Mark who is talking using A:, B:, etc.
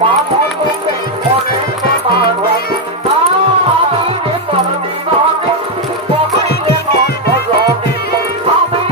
A: পাপ হবে